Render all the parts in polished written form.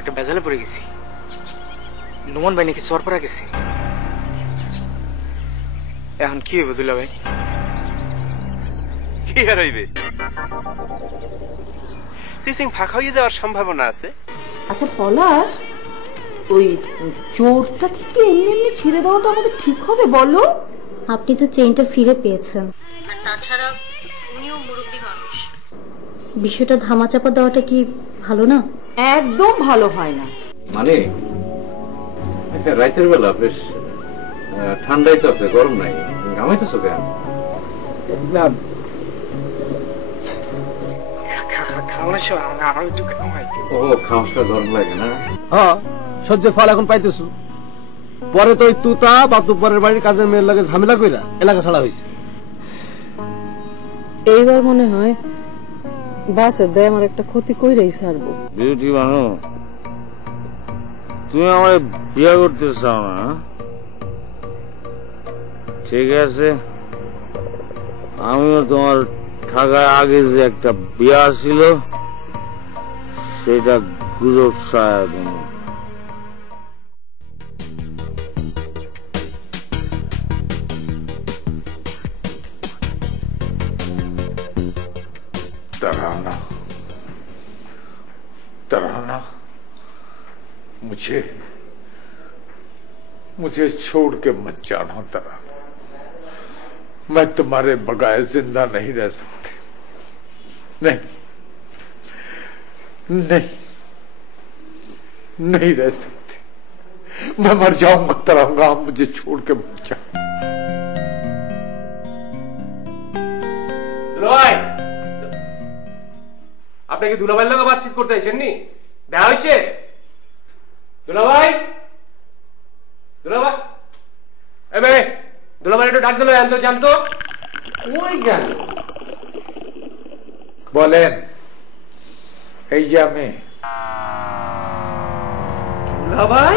একটা বেজালে পড়ে গেছি। নোমান ভাই নাকি সর পড়া গেছে। এখন কি হইব দুলা ভাই? কি আর হইবে, সিসিং ফাঁকা হয়ে যাওয়ার সম্ভাবনা আছে। আচ্ছা পলাশ, ওই চোরটাকে কি এমনি এমনি ছেড়ে দেওয়াটা আমাদের ঠিক হবে বলো? আপনি তো চেইনটা ফিরে পেয়েছেন, আর তাছাড়া উনিও মুরব্বী মানুষ। বিষয়টা ধামাচাপা দেওয়াটা কি ভালো না? একদম ভালো হয় না। মানে একটা রাতের বেলা বেশ ঠান্ডাই তো আছে, গরম নাই, ঘামাইতেছো কেন? ও খামসটা গরম লাগে না? হ্যাঁ, সহ্যের ফল এখন পাইতেছ। পরে তো তুতা বাতুপরের বাড়ির কাজের মেয়ের লাগে ঝামেলা কইরা এলাকা ছাড়া হয়েছে। এইবার মনে হয় বাসের দেয় আমার একটা ক্ষতি কইরাই ছাড়বো। বিউটি বানু, তুমি আমার বিয়ে করতে চাও না? ঠিক আছে, আমিও তোমার ঢাকায় আগে যে একটা বিয়া ছিল সেটা গুজব ছায়া তুমি। तराना, तराना, मुझे छोड़ के मत जाना तराना। मैं तुम्हारे बगैर जिंदा नहीं रह सकती। नहीं, नहीं, नहीं रह सकती। मैं मर जाऊंगा तराना, मुझे छोड़ के मत जाओ। আপনি কি দুলাভাইয়ের লগে বাতচিত করতে চাইছেন নি? দেখা হয়েছে? দুলাভাই, দুলাভাই, এ বে, দুলাভাই একটু ডাক দিল, জানতো ওই গেল। বলেন, এই যে আমি। দুলাভাই,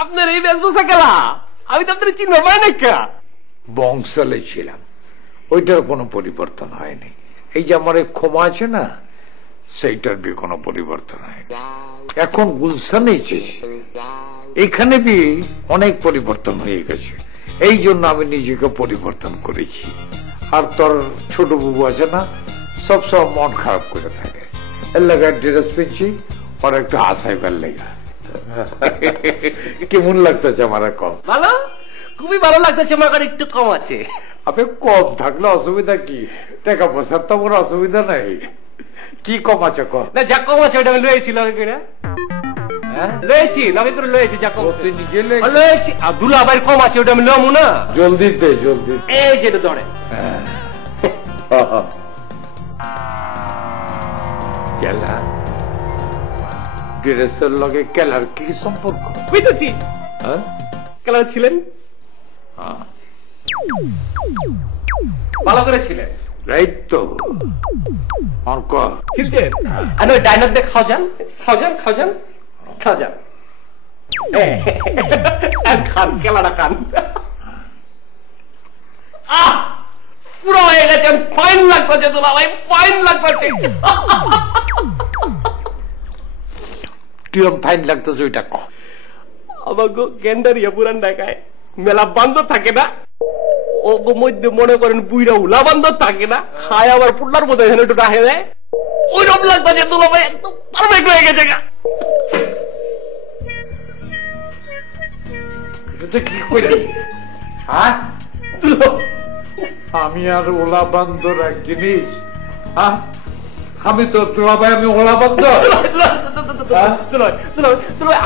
আপনার এই বেশভূষা কেলা? আমি তো আপনার চিন্তা পাই না কে। বংশালে ছিলাম, ওইটার কোনো পরিবর্তন হয়নি। এই যে আমার ক্ষমা আছে না, সেইটার বি কোনো পরিবর্তন হয়নি। এখন গুলশানে এখানে বি অনেক পরিবর্তন হয়ে গেছে। এই জন্য আমি নিজেকে পরিবর্তন করেছি। আর তোর ছোট বাবু আছে না, সবসময় মন খারাপ করে থাকে। এর লেগে ড্রেস পেয়েছি, আর একটু হাসাইবার লেগা। কেমন লাগতেছে আমার? কম ভালো, খুবই ভালো লাগতেছে। আমার একটু কম আছে। আপনি কম থাকলে অসুবিধা কি? টাকা পয়সার তো কোনো অসুবিধা নাই। কি কম আছে? কম না, যা কম আছে ওটা আমি লয়েছি। লয়েছি নবী করে লয়েছি, যা কম তুই নিজে লয়েছি। আর দুলাভাইয়ের কম আছে ওটা আমি লমু না। জলদি দে, জলদি। এই যেটা ধরে কেলা ড্রেসের লগে কেলার কি সম্পর্ক? বুঝতেছি, কেলা ছিলেন, ভালো করে ছিলেন। রাইট তো অঙ্ক ছিলেন। আর ওই ডায়নক দিয়ে খাও যান, খাও যান, খাও যান, খাও যান, খান, কেলাটা খান। পুরো হয়ে গেছে, ফাইন লাগতেছে দুলাভাই, ফাইন লাগতেছে। কিরম ফাইন লাগতেছে ওইটা ক। আমাকে গেন্ডারিয়া পুরান ঢাকায় মেলা বান্ধব থাকে না, ও মধ্যে মনে করেন বুইরা উলা বান্ধব থাকে না, খায় আবার পুটলার মতো এখানে একটু রাখে দেয়। ওই রকম লাগতেছে দুলাভাই, একদম পারফেক্ট হয়ে গেছে। কি করে? হ্যাঁ, আমি আর ওলা বান্দর এক জিনিস? হ্যাঁ, আমি তো দুলাভাই, আমি ওলা বান্দর?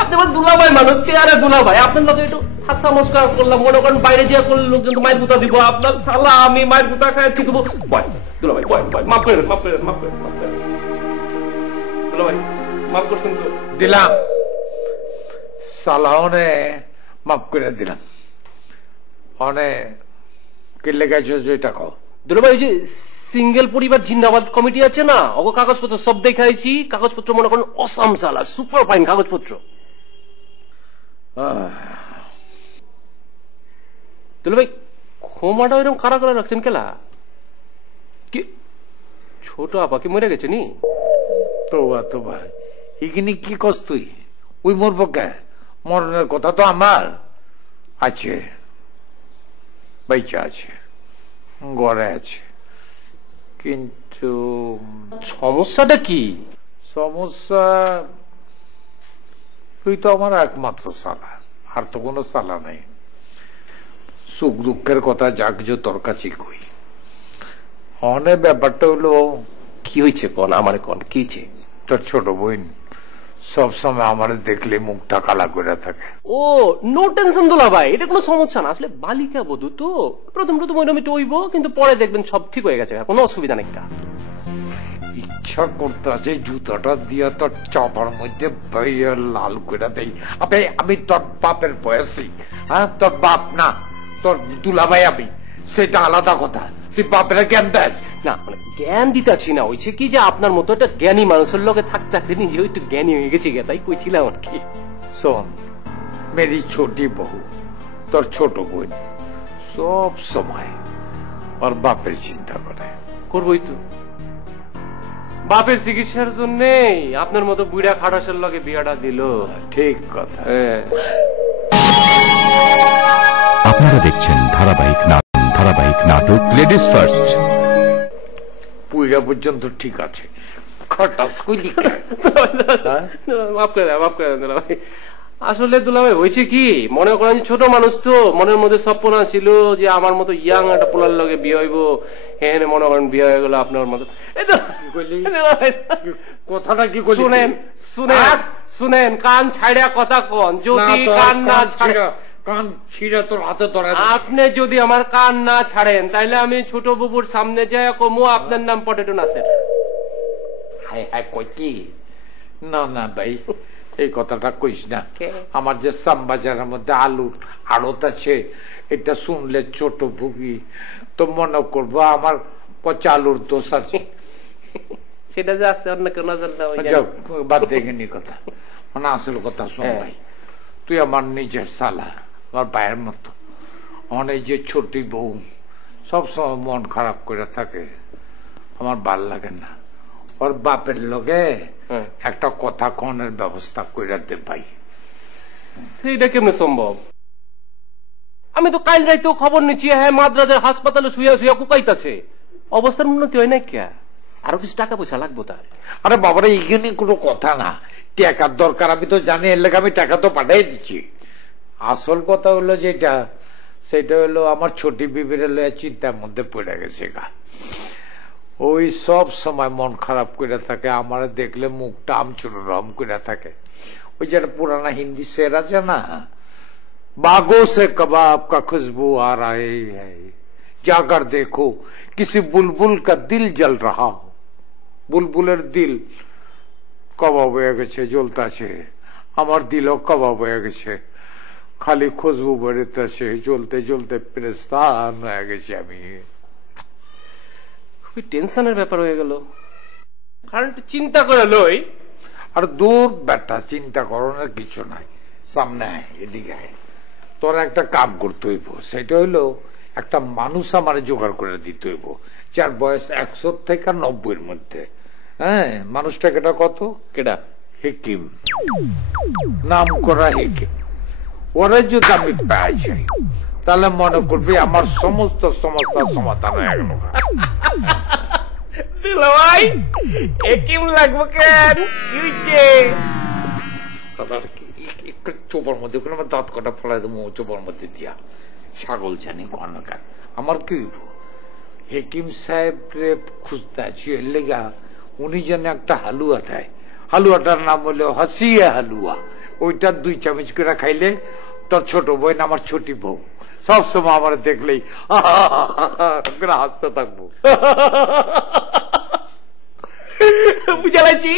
আপনি দুলাভাই মানুষ কে? আরে দুলাভাই, আপনার লোক একটু হাসা মস্কা করলাম, মনে করেন বাইরে যে করলে লোকজন মায়ের গুতা দিব। আপনার সালা আমি মায়ের গুতা খাই ঠিক দেবো। বয় দুলাভাই, বয় বয়, মাফ করে, মাফ করে, মাফ করে, মাফ করে। দুলাভাই মাফ করছেন তো? দিলাম, সালাহনে মাফ করে দিলাম। অনে কে লেগেছে যেটা কও। দুলাভাই, ওই যে সিঙ্গেল পরিবার জিন্দাবাদ কমিটি আছে না, ওকে কাগজপত্র সব দেখাইছি। কাগজপত্র মনে করেন অসাম সালা, সুপার ফাইন কাগজপত্র। দুলাভাই, ক্ষমাটা এরকম কারা করে রাখছেন কেলা? কি ছোট আপা কি মরে গেছে নি? তো ভাই এখানে কি কস তুই? ওই মরবো কে? মরণের কথা তো আমার আছে, বেঁচে আছে, ঘরে আছে, কিন্তু সমস্যাটা কি? সমস্যা তুই তো আমার একমাত্র সালা, আর তো কোনো সালা নেই। সুখ দুঃখের কথা জাগজো তোর কাছে কই। অনেক ব্যাপারটা হলো, কি হয়েছে কোন? আমার কোন কি হয়েছে? তোর ছোট বোন সবসময় আমার দেখলে মুখটা কালা করে থাকে। ও নো টেনশন দুলা ভাই, এটা কোনো সমস্যা না। আসলে বালিকা বধূ তো প্রথম ওইরকম একটু হইব, কিন্তু পরে দেখবেন সব ঠিক হয়ে গেছে, কোনো অসুবিধা নেই। ইচ্ছা করতে আছে জুতাটা দিয়ে তোর চাপার মধ্যে বাইরে লাল করে দেই। আমি তোর বাপের বয়সী, হ্যাঁ তোর বাপ না, তোর দুলাভাই আমি, সেটা আলাদা কথা। তুই বাপের জ্ঞান দেয় না, মানে জ্ঞান দিতেছি না, হয়েছে কি যে আপনার মতো একটা জ্ঞানী মানুষের লোকে থাকতে থাকতে নিজে একটু জ্ঞানী হয়ে গেছে, তাই কইছিলাম আর কি। শোন, মেরি ছোটি বহু, তোর ছোট বোন সব সময় ওর বাপের চিন্তা করে। করবোই তো, বাপের চিকিৎসার জন্য আপনার মতো বুড়া খাটাসের লগে বিয়াটা দিল। ঠিক কথা। আপনারা দেখছেন ধারাবাহিক নাটক লেডিস ফার্স্ট। পুইরা পর্যন্ত ঠিক আছে, মাফ করে দেন দুলাভাই। আসলে দুলাভাই হয়েছে কি, মনে করেন ছোট মানুষ তো, মনের মধ্যে স্বপ্ন ছিল যে আমার মতো ইয়াং একটা পোলার লগে বিয়ে হইব, এখানে মনে করেন বিয়ে হয়ে গেল আপনার মতো। কথাটা কি বলি? শুনেন কান ছাড়া কথা কন, যদি কান না ছাড়া, কান ছিঁড়ে তোর হাতে ধরা। আপনি যদি আমার কান না ছাড়েন তাহলে আমি ছোট বুবুর সামনে যাই কমু আপনার নাম পটেটো নাসের। হায় হায় কই কি? না ভাই, এই কথাটা কইস না। আমার যে শ্যামবাজারের মধ্যে আলুর আড়ত আছে, এটা শুনলে ছোট ভুগি তো মনে করবো আমার পচা আলুর দোষ আছে। সেটা যে আছে অন্য কেউ নজর না, বাদ দেখেনি কথা। মানে আসল কথা শোন ভাই, তুই আমার নিজের সালা, আমার ভাইয়ের মতো। অনেক যে ছোটি বউ সবসময় মন খারাপ করে থাকে, আমার ভাল লাগে না। ওর বাপের লগে একটা কথা কনের ব্যবস্থা করে দে ভাই। সেইটা কেমন সম্ভব? আমি তো কাল রাইতেও খবর নিচ্ছি, হ্যাঁ মাদ্রাজের হাসপাতালে শুয়ে শুয়ে কুকাইতাছে, অবস্থার উন্নতি হয় না কে? আরো কিছু টাকা পয়সা লাগবো তার। আরে বাবারা, এখানে কোনো কথা না, টাকার দরকার আমি তো জানি, এর লেগে আমি টাকা তো পাঠাই দিচ্ছি। আসল কথা হলো যেটা, সেটা হলো আমার ছোটি বিবির চিন্তার মধ্যে পড়ে গেছে গা। ওই সব সময় মন খারাপ করে থাকে, আমার দেখলে মুখটা আমচুর রম করে থাকে। ওই যেটা পুরানা হিন্দি শের আছে না, बागों से कबाब का खुशबू आ रही है, जाकर देखो किसी बुलबुल का दिल जल रहा हो। বুলবুলের দিল কবাব হয়ে গেছে, জ্বলতেছে। আমার দিলও কবাব হয়ে গেছে, খালি খুশবু বেরোতেছে, জ্বলতে জ্বলতে পেরেশান হয়ে গেছে আমি। খুবই টেনশনের ব্যাপার হয়ে গেল, কারণ চিন্তা করে লই। আর দূর বেটা, চিন্তা করার কিছু নাই। সামনে আয়, এদিকে আয়। তোর একটা কাম করতে হইব, সেটা হইলো একটা মানুষ আমার জোগাড় করে দিতে হইব, যার বয়স 100 থেকে 90-এর মধ্যে। হ্যাঁ, মানুষটা কেটা কত? কেটা? হেকিম, নাম করা হেকিম। ওরা যদি আমি পাই যাই, তাহলে মনে করবি আমার সমস্ত সমস্যার সমাধান হয়ে গেল। ভাই হেকিম লাগবো কেন? চোপের মধ্যে আমার দাঁত কটা ফলাই দেবো, চোপের মধ্যে দিয়া ছাগল জানি কনকার। আমার কি হইব? হেকিম সাহেব রে খুঁজতে আছি, এর লেগা উনি যেন একটা হালুয়া দেয়। হালুয়াটার নাম হলো হাসিয়া হালুয়া। ওইটা 2 চামচ করে খাইলে তোর ছোট বোন, আমার ছোটি বউ, সবসময় আমার দেখলেই হাসতে থাকবো। বুঝালাইছি,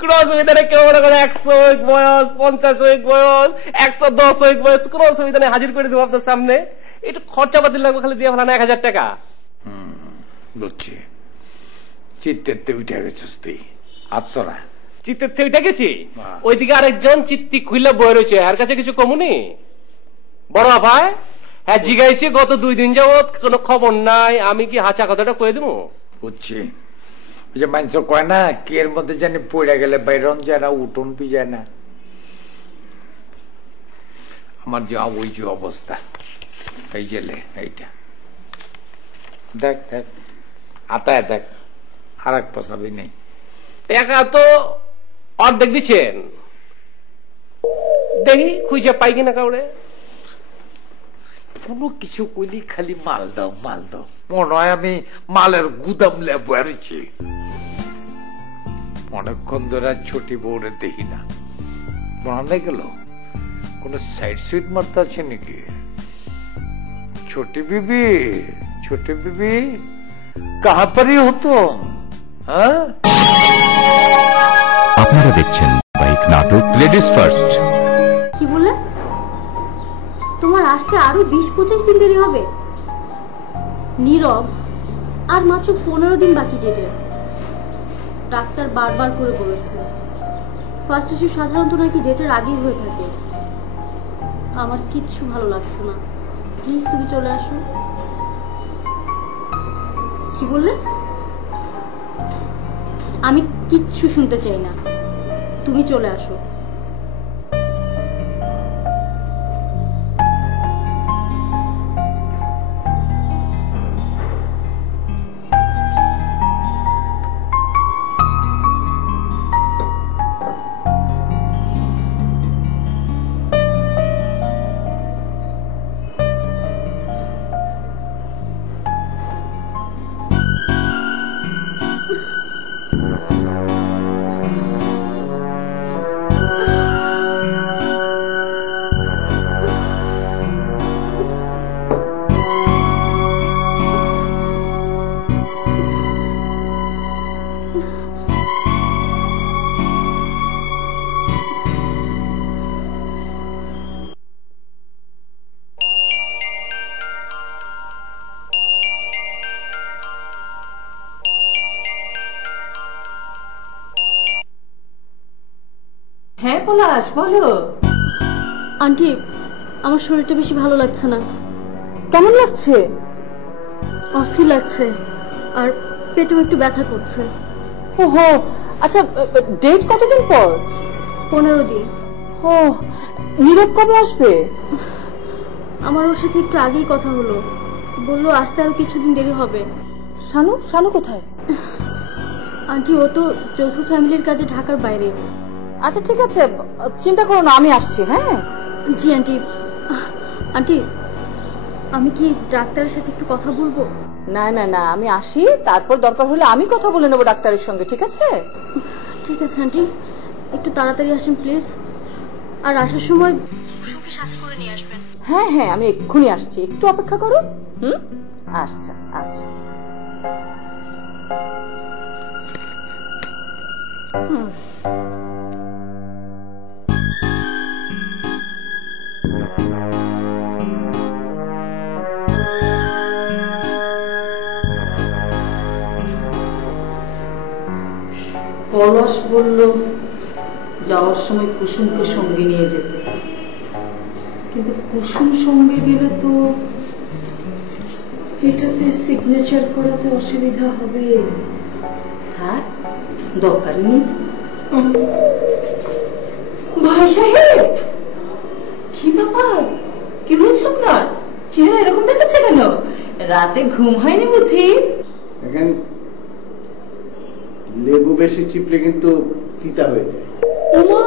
কোনো অসুবিধা নেই। কেউ মনে করে 100 বয়স, 50 বয়স, 110 বয়স, কোনো অসুবিধা নেই, হাজির করে দেবো আপনার সামনে। একটু খরচাপাতি লাগবে, খালি দিয়ে ফেলানো 1000 টাকা। বুঝছি, চিত্তের উঠে গেছিস তুই। আচ্ছা, চিত্তের থেকে উঠে গেছি। ওইদিকে আরেকজন চিত্তি খুইলে বয়ে রয়েছে, এর কাছে কিছু কমুনি। বড় ভাই, হ্যাঁ জিগাইছি, গত 2 দিন যাবত কোনো খবর নাই। আমি কি হাঁচা কথাটা কয়ে দেবো? বুঝছি, যে মানুষ কয় না কি এর মধ্যে জানি পড়ে গেলে বাইরন যায় না, উঠোন পিজায় না। আমার যে ওই যে অবস্থা, এই জেলে এইটা দেখ দেখ আতায় দেখ, আর এক পয়সাবি নেই। টাকা তো অর্ধেক দিচ্ছেন, দেখি খুঁজে পাই কিনা কাউরে। কোনো কিছু কইলি খালি মাল দাও মাল দাও, মনে হয় আমি মালের গুদাম লেবু আরছি। অনেকক্ষণ ধরে ছোটি বউরে দেখি না, বানানে গেল কোন সাইড সুইট মারতে আছে নাকি? ছোটি বিবি, ছোটি বিবি কাহা পারি হতো? হ্যাঁ, আপনারা দেখছেন ধারাবাহিক নাটক লেডিস ফার্স্ট। কি বললে? তোমার আসতে আরো 20-25 দিন দেরি হবে? নীরব, আর মাত্র 15 দিন বাকি ডেটে। ডাক্তার বারবার করে বলেছে ফার্স্ট ইস্যু সাধারণত নাকি ডেটের আগেই হয়ে থাকে। আমার কিচ্ছু ভালো লাগছে না, প্লিজ তুমি চলে আসো। কি বললে? আমি কিচ্ছু শুনতে চাই না, তুমি চলে আসো। হ্যাঁ পলাশ, বলো। আন্টি, আমার শরীরটা বেশি ভালো লাগছে না। কেমন লাগছে? অস্থির লাগছে, আর পেটেও একটু ব্যথা করছে। ওহো, আচ্ছা ডেট কতদিন পর? 15 দিন। ও, নীরব কবে আসবে? আমার ওর সাথে একটু আগেই কথা হলো, বললো আসতে আরো কিছুদিন দেরি হবে। শানু, শানু কোথায়? আন্টি, ও তো যৌথ ফ্যামিলির কাজে ঢাকার বাইরে। আচ্ছা ঠিক আছে, চিন্তা করো না, আমি আসছি। হ্যাঁ জি আন্টি। আন্টি, আমি কি ডাক্তারের সাথে একটু কথা বলবো? না না না, আমি আসি, তারপর দরকার হলে আমি কথা বলে নেবো ডাক্তারের সঙ্গে, ঠিক আছে? ঠিক আছে আন্টি, একটু তাড়াতাড়ি আসেন প্লিজ। আর আসার সময় কুসুমকে সাথে করে নিয়ে আসবেন। হ্যাঁ হ্যাঁ, আমি এক্ষুনি আসছি, একটু অপেক্ষা করো। আচ্ছা আচ্ছা। পলাশ বলল যাওয়ার সময় কুসুমকে সঙ্গে নিয়ে যেতে, কিন্তু কুসুম সঙ্গে গেলে তো এটাতে সিগনেচার করাতে অসুবিধা হবে। থাক, দরকার নেই। ভাই সাহেব, কি ব্যাপার? কি হয়েছে আপনার? চেহারা এরকম দেখাচ্ছে কেন? রাতে ঘুম হয়নি বুঝি? দেখেন, লেবু বেশি চিপলে কিন্তু তিতা হয়ে যায়। ওমা,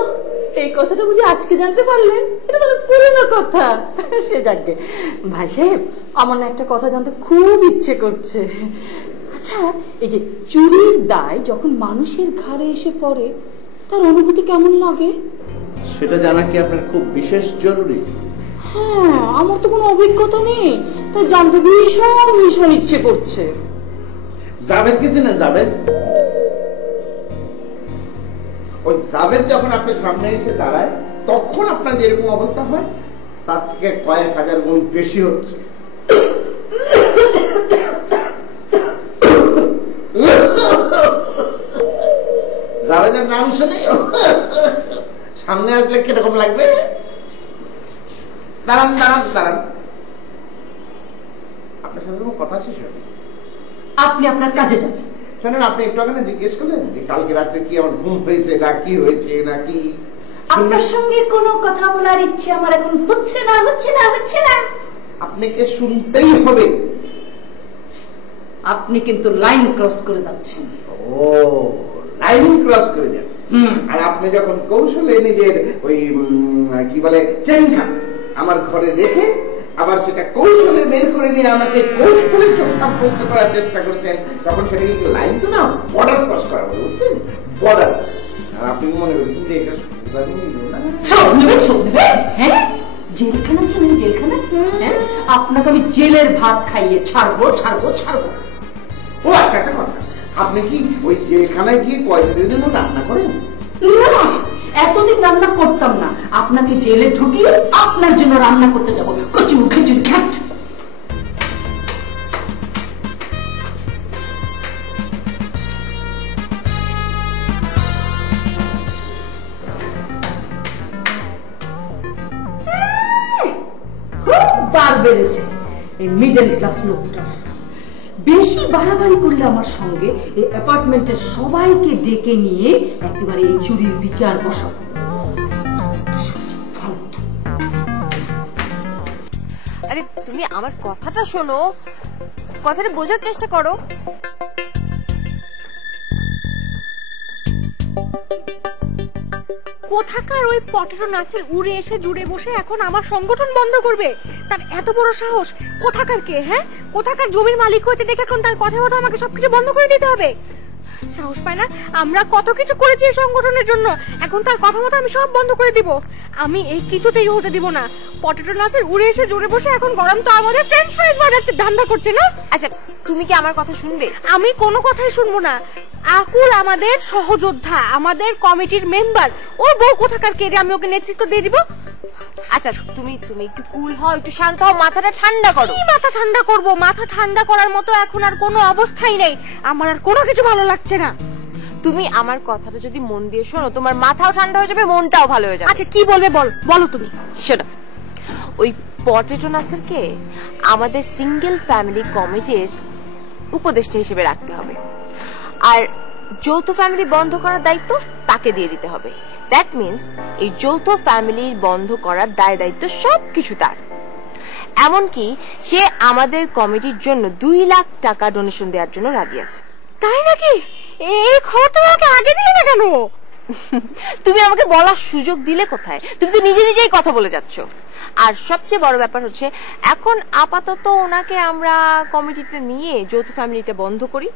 এই কথাটা বুঝি আজকে জানতে পারলেন? এটা তো পুরনো কথা। সে যাকে ভাই সাহেব, আমার না একটা কথা জানতে খুব ইচ্ছে করছে। আচ্ছা, এই যে চুরির দায় যখন মানুষের ঘাড়ে এসে পড়ে, তার অনুভূতি কেমন লাগে? সেটা জানা কি আপনার খুব বিশেষ জরুরি? হ্যাঁ, আমার তো কোনো অভিজ্ঞতা নেই, তাই জানতে ভীষণ ভীষণ ইচ্ছে করছে। জাভেদ কে চেনেন? জাভেদ, ওই জাভেদ যখন আপনার সামনে এসে দাঁড়ায় তখন আপনার যেরকম অবস্থা হয় তার থেকে কয়েক হাজার গুণ বেশি হচ্ছে। জাভেদের নাম শুনে সামনে আসলে কিরকম লাগবে? দাঁড়ান দাঁড়ান দাঁড়ান, আপনার সাথে কোনো কথা শেষ হবে? আপনি আপনার কাজে যান। শোনেন, আপনি একটু আগে না জিজ্ঞেস করলেন যে কালকে রাত্রে কি আমার ঘুম হয়েছে না কি হয়েছে নাকি। আপনার সঙ্গে কোনো কথা বলার ইচ্ছে আমার এখন হচ্ছে না হচ্ছে না হচ্ছে না। আপনাকে শুনতেই হবে। আপনি কিন্তু লাইন ক্রস করে যাচ্ছেন। ও, লাইন ক্রস করে যাচ্ছে। আর আপনি যখন কৌশলে নিজের ওই কি বলে চেনখান আমার ঘরে রেখে আবার সেটা কৌশলে বের করে নিয়ে আমাকে কৌশলে চোখ সাব্যস্ত করার চেষ্টা করছেন, তখন সেটা কিন্তু লাইন তো না, বর্ডার ক্রস করা বলে, বুঝছেন? বর্ডার। আর আপনি মনে করছেন যে এটা সব নেবেন, সব নেবেন। হ্যাঁ, জেলখানা ছিলেন, জেলখানা। হ্যাঁ, আপনাকে আমি জেলের ভাত খাইয়ে ছাড়বো ছাড়বো ছাড়বো। ও আচ্ছা, একটা কথা, আপনি কি ওই জেলখানায় গিয়ে কয়েকদিনের জন্য রান্না করেন? না, এতদিন রান্না করতাম না, আপনাকে জেলে ঢুকিয়ে আপনার জন্য রান্না করতে যাবো। কচু খিচুড়ি খ্যাট। খুব বার বেড়েছে এই মিডল ক্লাস লোকটার। বেশি বাড়াবাড়ি করলে আমার সঙ্গে এই অ্যাপার্টমেন্টের সবাইকে ডেকে নিয়ে একেবারে এই চুরির বিচার বসাবো। আরে তুমি আমার কথাটা শোনো, কথাটা বোঝার চেষ্টা করো। কোথাকার ওই পটেটো নাসির উড়ে এসে জুড়ে বসে এখন আমার সংগঠন বন্ধ করবে? তার এত বড় সাহস! কোথাকার কে? হ্যাঁ, কোথাকার জমির মালিক হয়েছে দেখে এখন তার কথা মতো আমাকে সবকিছু বন্ধ করে দিতে হবে? সাহস পায় না? আমরা কত কিছু করেছি এই সংগঠনের জন্য, এখন তার কথা মতো আমি সব বন্ধ করে দিব? আমি এই কিছুতেই হতে দিব না। পটেটো নাসির উড়ে এসে জুড়ে বসে এখন গরম তো আমাদের ফ্রেঞ্চ ফ্রাইজ বাজাচ্ছে, ধান্দা করছে না? আচ্ছা, তুমি কি আমার কথা শুনবে? আমি কোনো কথাই শুনবো না। আকুল আমাদের সহযোদ্ধা, আমাদের কমিটির মেম্বার, ওর বউ কোথাকার কে যে আমি ওকে নেতৃত্ব দিয়ে দিব? আচ্ছা, তুমি একটু কুল হও, একটু শান্ত হও, মাথাটা ঠান্ডা করো। কি মাথা ঠান্ডা করব? মাথা ঠান্ডা করার মতো এখন আর কোনো অবস্থাই নেই, আমার আর কোনো কিছু ভালো লাগছে না। তুমি আমার কথাটা যদি মন দিয়ে শোনো, তোমার মাথাও ঠান্ডা হয়ে যাবে, মনটাও ভালো হয়ে যাবে। আচ্ছা, কি বলবে বলো তুমি। শোনো, ওই পটেটো নাসিরকে আমাদের সিঙ্গেল ফ্যামিলি কমিটির উপদেষ্টা হিসেবে রাখতে হবে, আর যৌথ ফ্যামিলি বন্ধ করার দায়িত্ব তাকে দিয়ে দিতে হবে। দ্যাট মিন্স এই যৌথ ফ্যামিলির বন্ধ করার দায় দায়িত্ব সবকিছু তার। এমনকি সে আমাদের কমিটির জন্য 2 লাখ টাকা ডোনেশন দেওয়ার জন্য রাজি আছে। তাই নাকি? এই খবর তুমি আমাকে আগে দিলে না কেন? তুমি আমাকে বলার সুযোগ দিলে কোথায়? তুমি তো নিজে নিজেই কথা বলে যাচ্ছ। আর সবচেয়ে বড় ব্যাপার হচ্ছে, এখন আপাতত ওনাকে আমরা কমিটিতে নিয়ে যৌথ ফ্যামিলিটা বন্ধ করি,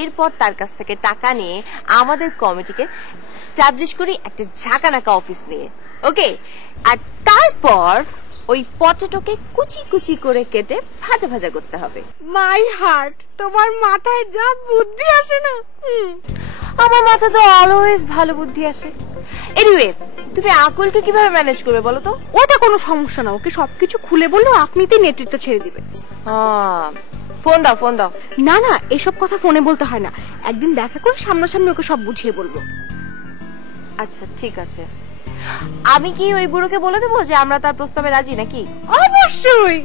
এরপর তার কাছ থেকে টাকা নিয়ে আমাদের কমিটিকে এস্টাবলিশ করি একটা ঝাঁকানাকা অফিস নিয়ে। ওকে, আর তারপর ওই পটেটোকে কুচি কুচি করে কেটে ভাজা ভাজা করতে হবে। মাই হার্ট, তোমার মাথায় যা বুদ্ধি আসে না! আমার মাথা তো অলওয়েজ ভালো বুদ্ধি আসে। এনিওয়ে, তুমি আকুলকে কিভাবে ম্যানেজ করবে বলো তো? ওটা কোনো সমস্যা না, ওকে সবকিছু খুলে বললেও আপনিতেই নেতৃত্ব ছেড়ে দিবে। ফোন দাও। না, এসব কথা ফোনে বলতে হয় না, একদিন দেখা করে সামনাসামনি ওকে সব বুঝিয়ে বলবো। আচ্ছা, ঠিক আছে। আমি কি ওই বুড়োকে বলে দেবো যে আমরা তার প্রস্তাবে রাজি নাকি? অবশ্যই।